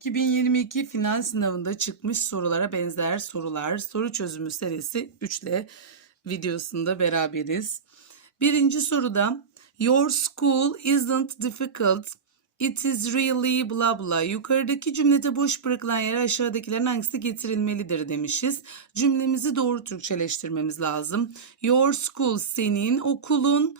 2022 final sınavında çıkmış sorulara benzer sorular, soru çözümü serisi 3 ile videosunda beraberiz. Birinci soruda Your school isn't difficult. It is really blah blah. Yukarıdaki cümlede boş bırakılan yere aşağıdakilerin hangisi getirilmelidir demişiz. Cümlemizi doğru Türkçeleştirmemiz lazım. Your school senin okulun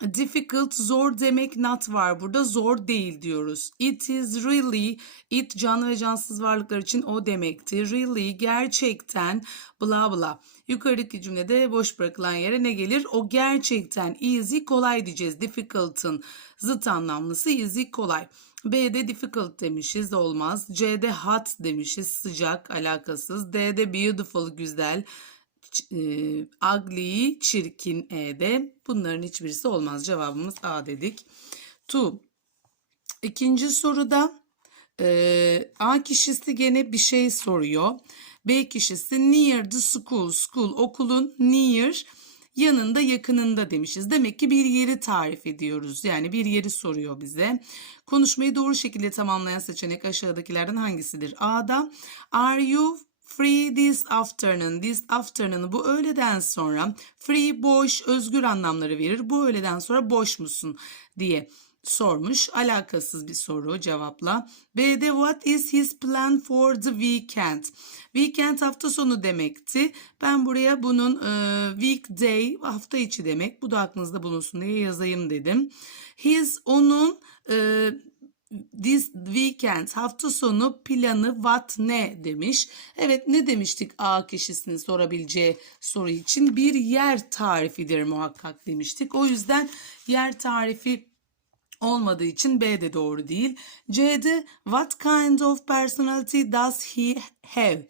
Difficult zor demek not var burada zor değil diyoruz. It is really it canlı ve cansız varlıklar için o demekti. Really gerçekten bla bla. Yukarıdaki cümlede boş bırakılan yere ne gelir? O gerçekten easy kolay diyeceğiz. Difficult'ın zıt anlamlısı easy kolay. B'de difficult demişiz olmaz. C'de hot demişiz sıcak alakasız. D'de beautiful güzel e, ugly, çirkin E'de. Bunların hiçbirisi olmaz. Cevabımız A dedik. Tu. İkinci soruda e, A kişisi gene bir şey soruyor. B kişisi near the school. School okulun near yanında yakınında demişiz. Demek ki bir yeri tarif ediyoruz. Yani bir yeri soruyor bize. Konuşmayı doğru şekilde tamamlayan seçenek aşağıdakilerden hangisidir? A'da are you Free this afternoon. This afternoon bu öğleden sonra free boş özgür anlamları verir. Bu öğleden sonra boş musun diye sormuş. Alakasız bir soru cevapla. B'de what is his plan for the weekend? Weekend hafta sonu demekti. Ben buraya bunun e, weekday hafta içi demek. Bu da aklınızda bulunsun diye yazayım dedim. His onun e, this weekend hafta sonu planı what ne demiş. Evet ne demiştik A kişisinin sorabileceği soru için bir yer tarifidir muhakkak demiştik. O yüzden yer tarifi olmadığı için B de doğru değil. C'de what kind of personality does he have?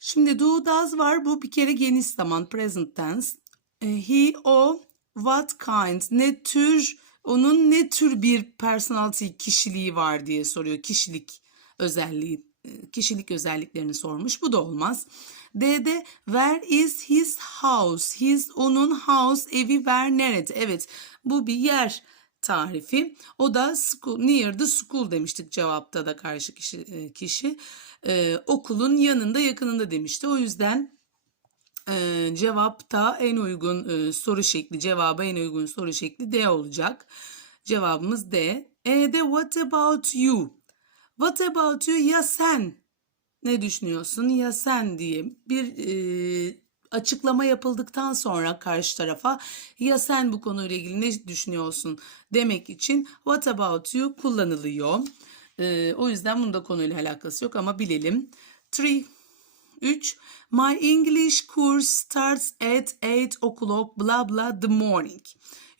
Şimdi do does var bu bir kere geniş zaman present tense. E, He o what kind ne tür onun ne tür bir personality kişiliği var diye soruyor. Kişilik özelliği, e, kişilik özelliklerini sormuş. Bu da olmaz. D'de where is his house? His onun house evi where nerede? Evet bu bir yer tarifi. O da school, near the school demiştik cevapta da karşı kişi, e, kişi. Ee, okulun yanında yakınında demişti. O yüzden ee, cevapta en uygun e, soru şekli, cevaba en uygun soru şekli D olacak. Cevabımız D. E'de what about you? What about you? Ya sen ne düşünüyorsun? Ya sen diye bir e, açıklama yapıldıktan sonra karşı tarafa ya sen bu konuyla ilgili ne düşünüyorsun demek için what about you kullanılıyor. E, o yüzden bunda konuyla alakası yok ama bilelim. 3 3. My English course starts at 8 o'clock blah blah the morning.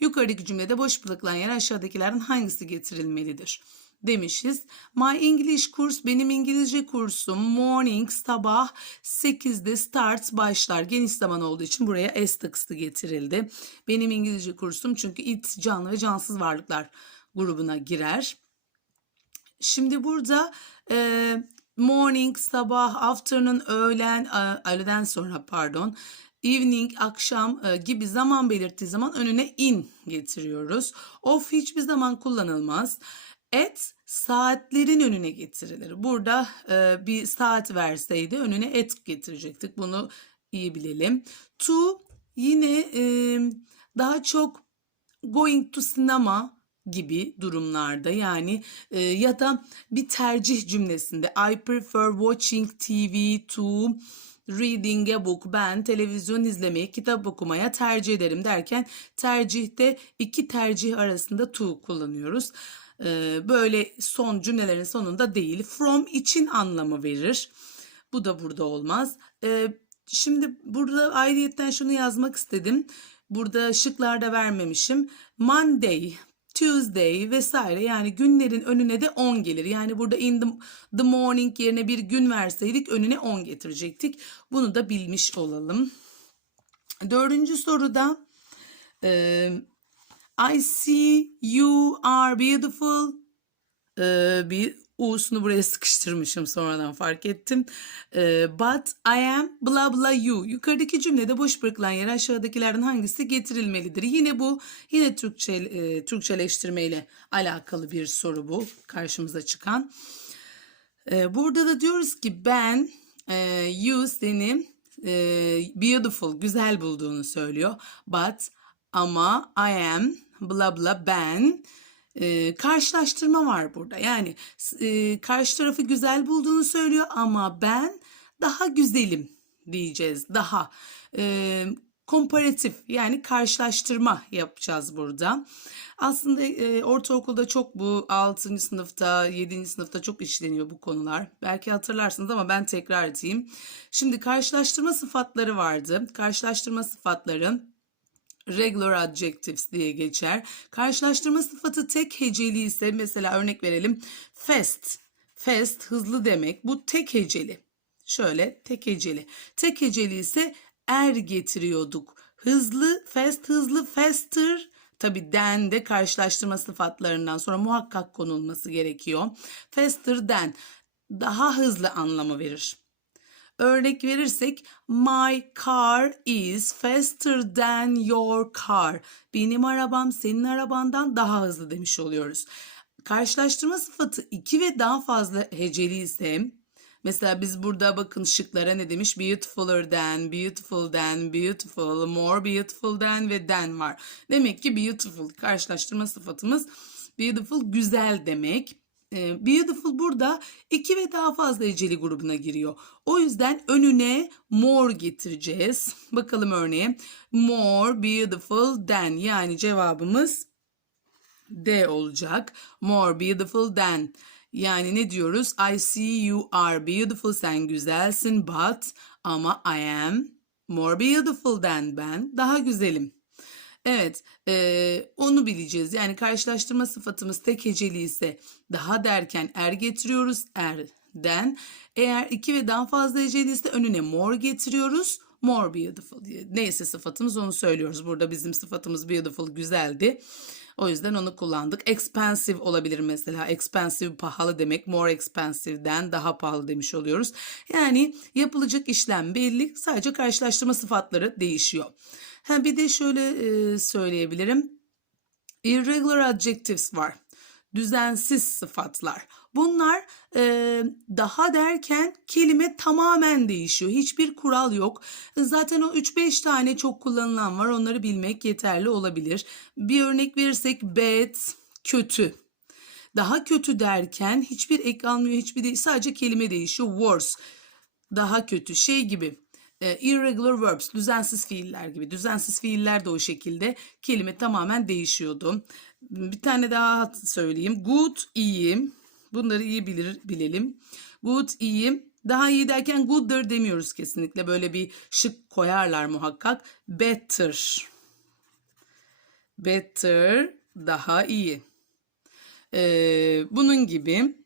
Yukarıdaki cümlede boş bırakılan yer aşağıdakilerden hangisi getirilmelidir? Demişiz. My English course benim İngilizce kursum morning sabah 8'de starts başlar. Geniş zaman olduğu için buraya s takısı getirildi. Benim İngilizce kursum çünkü it canlı ve cansız varlıklar grubuna girer. Şimdi burada e, morning, sabah, afternoon, öğlen, öğleden sonra pardon, evening, akşam e, gibi zaman belirttiği zaman önüne in getiriyoruz. Of hiçbir zaman kullanılmaz. At saatlerin önüne getirilir. Burada e, bir saat verseydi önüne at getirecektik. Bunu iyi bilelim. To yine e, daha çok going to cinema gibi durumlarda yani e, ya da bir tercih cümlesinde I prefer watching TV to reading a book ben televizyon izlemeyi kitap okumaya tercih ederim derken tercihte iki tercih arasında to kullanıyoruz. E, böyle son cümlelerin sonunda değil from için anlamı verir. Bu da burada olmaz. E, şimdi burada ayrıyetten şunu yazmak istedim. Burada şıklarda vermemişim. Monday Tuesday vesaire yani günlerin önüne de 10 gelir. Yani burada in the, the morning yerine bir gün verseydik önüne 10 getirecektik. Bunu da bilmiş olalım. Dördüncü soruda e, I see you are beautiful e, U'sunu buraya sıkıştırmışım sonradan fark ettim. Ee, but I am blah blah you. Yukarıdaki cümlede boş bırakılan yer aşağıdakilerden hangisi getirilmelidir? Yine bu yine Türkçe e, Türkçeleştirme ile alakalı bir soru bu karşımıza çıkan. Ee, burada da diyoruz ki ben e, you seni e, beautiful, güzel bulduğunu söylüyor. But ama I am bla bla ben e, karşılaştırma var burada. Yani e, karşı tarafı güzel bulduğunu söylüyor ama ben daha güzelim diyeceğiz. Daha e, komparatif yani karşılaştırma yapacağız burada. Aslında e, ortaokulda çok bu 6. sınıfta 7. sınıfta çok işleniyor bu konular. Belki hatırlarsınız ama ben tekrar edeyim. Şimdi karşılaştırma sıfatları vardı. Karşılaştırma sıfatları regular adjectives diye geçer. Karşılaştırma sıfatı tek heceli ise mesela örnek verelim fast. Fast hızlı demek. Bu tek heceli. Şöyle tek heceli. Tek heceli ise er getiriyorduk. Hızlı, fast, hızlı, faster. Tabi den de karşılaştırma sıfatlarından sonra muhakkak konulması gerekiyor. Faster than daha hızlı anlamı verir. Örnek verirsek my car is faster than your car. Benim arabam senin arabandan daha hızlı demiş oluyoruz. Karşılaştırma sıfatı iki ve daha fazla heceli ise Mesela biz burada bakın şıklara ne demiş? Beautifuler than, beautiful than, beautiful, more beautiful than ve than var. Demek ki beautiful karşılaştırma sıfatımız beautiful güzel demek. Ee, beautiful burada iki ve daha fazla heceli grubuna giriyor. O yüzden önüne more getireceğiz. Bakalım örneğe. More beautiful than yani cevabımız D olacak. More beautiful than. Yani ne diyoruz? I see you are beautiful. Sen güzelsin but ama I am more beautiful than ben. Daha güzelim. Evet, e, onu bileceğiz. Yani karşılaştırma sıfatımız tek heceli ise daha derken er getiriyoruz erden. Eğer iki ve daha fazla heceli ise önüne more getiriyoruz. More beautiful diye. Neyse sıfatımız onu söylüyoruz. Burada bizim sıfatımız beautiful güzeldi. O yüzden onu kullandık. Expensive olabilir mesela. Expensive pahalı demek. More expensive'den daha pahalı demiş oluyoruz. Yani yapılacak işlem belli. Sadece karşılaştırma sıfatları değişiyor. Ha bir de şöyle e, söyleyebilirim. Irregular adjectives var. Düzensiz sıfatlar. Bunlar e, daha derken kelime tamamen değişiyor. Hiçbir kural yok. Zaten o 3-5 tane çok kullanılan var. Onları bilmek yeterli olabilir. Bir örnek verirsek bad, kötü. Daha kötü derken hiçbir ek almıyor, hiçbir de sadece kelime değişiyor. Worse, daha kötü şey gibi. İrregular verbs, düzensiz fiiller gibi. Düzensiz fiiller de o şekilde kelime tamamen değişiyordu. Bir tane daha söyleyeyim. Good, iyi. Bunları iyi bilir, bilelim. Good, iyi. Daha iyi derken good'dır demiyoruz kesinlikle. Böyle bir şık koyarlar muhakkak. Better. Better, daha iyi. Ee, bunun gibi.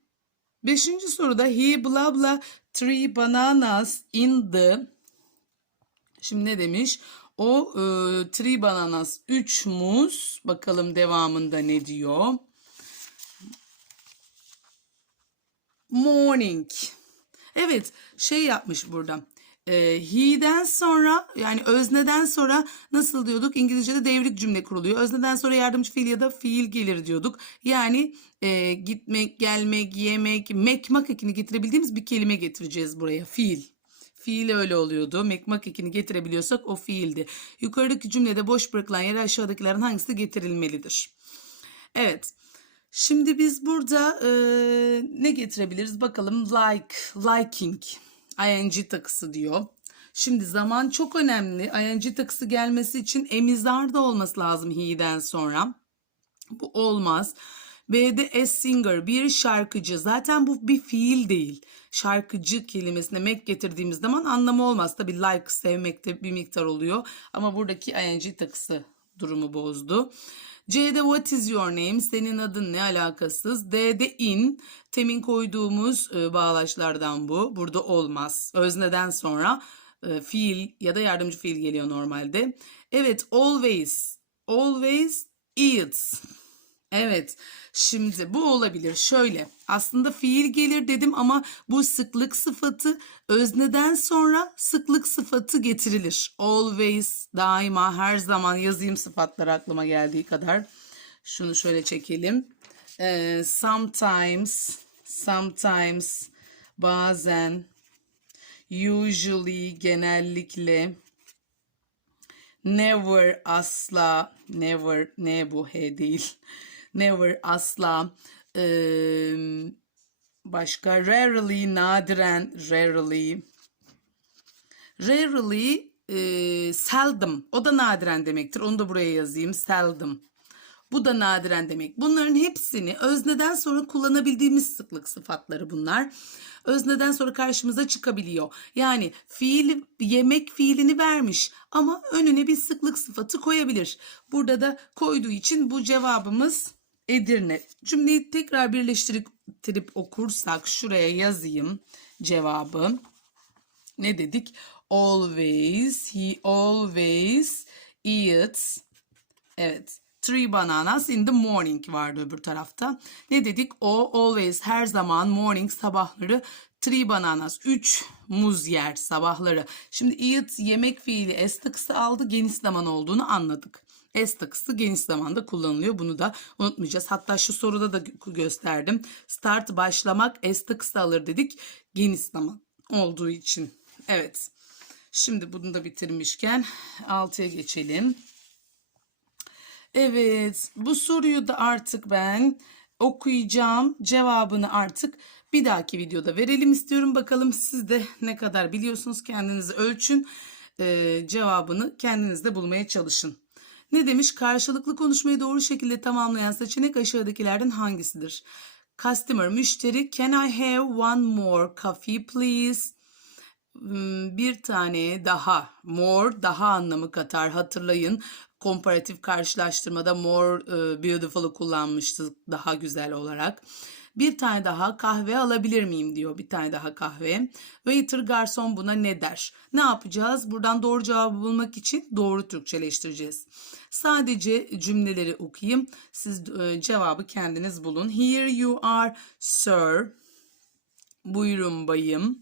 Beşinci soruda he blah blah three bananas in the Şimdi ne demiş? O e, three bananas 3 muz. Bakalım devamında ne diyor? Morning. Evet şey yapmış burada. E, he'den sonra yani özneden sonra nasıl diyorduk? İngilizce'de devrik cümle kuruluyor. Özneden sonra yardımcı fiil ya da fiil gelir diyorduk. Yani e, gitmek, gelmek, yemek, mekmak ekini getirebildiğimiz bir kelime getireceğiz buraya. Fiil. Fiil öyle oluyordu. Mekmak getirebiliyorsak o fiildi. Yukarıdaki cümlede boş bırakılan yere aşağıdakilerin hangisi getirilmelidir? Evet. Şimdi biz burada e, ne getirebiliriz? Bakalım like, liking, ing takısı diyor. Şimdi zaman çok önemli. ing takısı gelmesi için emizar da olması lazım he'den sonra. Bu olmaz. B'de a singer bir şarkıcı. Zaten bu bir fiil değil. Şarkıcı kelimesine mek getirdiğimiz zaman anlamı olmaz. Tabi like sevmekte bir miktar oluyor. Ama buradaki ing takısı durumu bozdu. C'de what is your name? Senin adın ne alakasız? D'de in. Temin koyduğumuz e, bağlaçlardan bu. Burada olmaz. Özneden sonra e, fiil ya da yardımcı fiil geliyor normalde. Evet always. Always eats. Evet. Şimdi bu olabilir. Şöyle aslında fiil gelir dedim ama bu sıklık sıfatı özneden sonra sıklık sıfatı getirilir. Always, daima, her zaman yazayım sıfatlar aklıma geldiği kadar. Şunu şöyle çekelim. Ee, sometimes, sometimes, bazen, usually genellikle, never asla, never ne bu he değil, never asla, eee, başka rarely nadiren, rarely, rarely eee, seldom, o da nadiren demektir. Onu da buraya yazayım, seldom. Bu da nadiren demek. Bunların hepsini özneden sonra kullanabildiğimiz sıklık sıfatları bunlar. Özneden sonra karşımıza çıkabiliyor. Yani fiil yemek fiilini vermiş ama önüne bir sıklık sıfatı koyabilir. Burada da koyduğu için bu cevabımız Edirne. Cümleyi tekrar birleştirip okursak şuraya yazayım cevabı. Ne dedik? Always, he always eats Evet. Three bananas in the morning vardı öbür tarafta. Ne dedik? O always her zaman morning sabahları three bananas. Üç muz yer sabahları. Şimdi eat yemek fiili s tıksı aldı. Geniş zaman olduğunu anladık. S tıksı geniş zamanda kullanılıyor. Bunu da unutmayacağız. Hatta şu soruda da gö- gösterdim. Start başlamak S tıksı alır dedik. Geniş zaman olduğu için. Evet. Şimdi bunu da bitirmişken 6'ya geçelim. Evet, bu soruyu da artık ben okuyacağım. Cevabını artık bir dahaki videoda verelim istiyorum. Bakalım siz de ne kadar biliyorsunuz kendinizi ölçün. Ee, cevabını kendiniz de bulmaya çalışın. Ne demiş? Karşılıklı konuşmayı doğru şekilde tamamlayan seçenek aşağıdakilerden hangisidir? Customer, müşteri. Can I have one more coffee please? Hmm, bir tane daha more daha anlamı katar. Hatırlayın komparatif karşılaştırmada more e, beautiful'ı kullanmıştık daha güzel olarak. Bir tane daha kahve alabilir miyim diyor bir tane daha kahve. Waiter garson buna ne der? Ne yapacağız? Buradan doğru cevabı bulmak için doğru Türkçeleştireceğiz. Sadece cümleleri okuyayım. Siz e, cevabı kendiniz bulun. Here you are sir. Buyurun bayım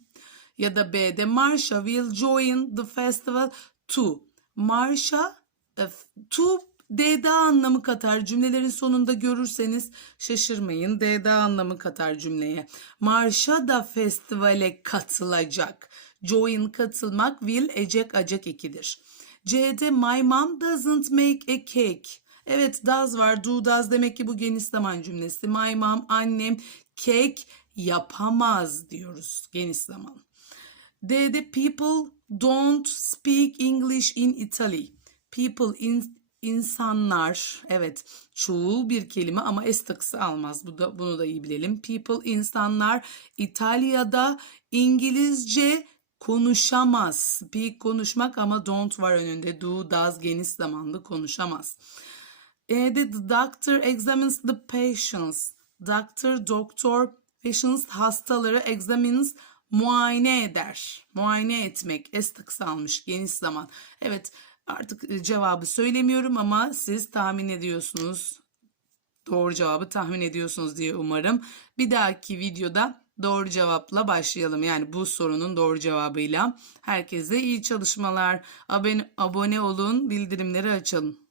ya da B'de Marsha will join the festival to. Marsha e, to D'da anlamı katar. Cümlelerin sonunda görürseniz şaşırmayın. D'da anlamı katar cümleye. Marsha da festivale katılacak. Join katılmak, will ecek acak ekidir. C'de my mom doesn't make a cake. Evet does var. Do does demek ki bu geniş zaman cümlesi. My mom annem cake yapamaz diyoruz geniş zaman. D'de people don't speak English in Italy. People in, insanlar evet çoğul bir kelime ama s takısı almaz. Bu da bunu da iyi bilelim. People insanlar İtalya'da İngilizce konuşamaz. Speak konuşmak ama don't var önünde. Do, does geniş zamanlı konuşamaz. E'de the doctor examines the patients. Doctor, doktor, patients hastaları examines muayene eder. Muayene etmek. S tıksı almış geniş zaman. Evet artık e, cevabı söylemiyorum ama siz tahmin ediyorsunuz. Doğru cevabı tahmin ediyorsunuz diye umarım. Bir dahaki videoda doğru cevapla başlayalım. Yani bu sorunun doğru cevabıyla. Herkese iyi çalışmalar. Abone, abone olun, bildirimleri açın.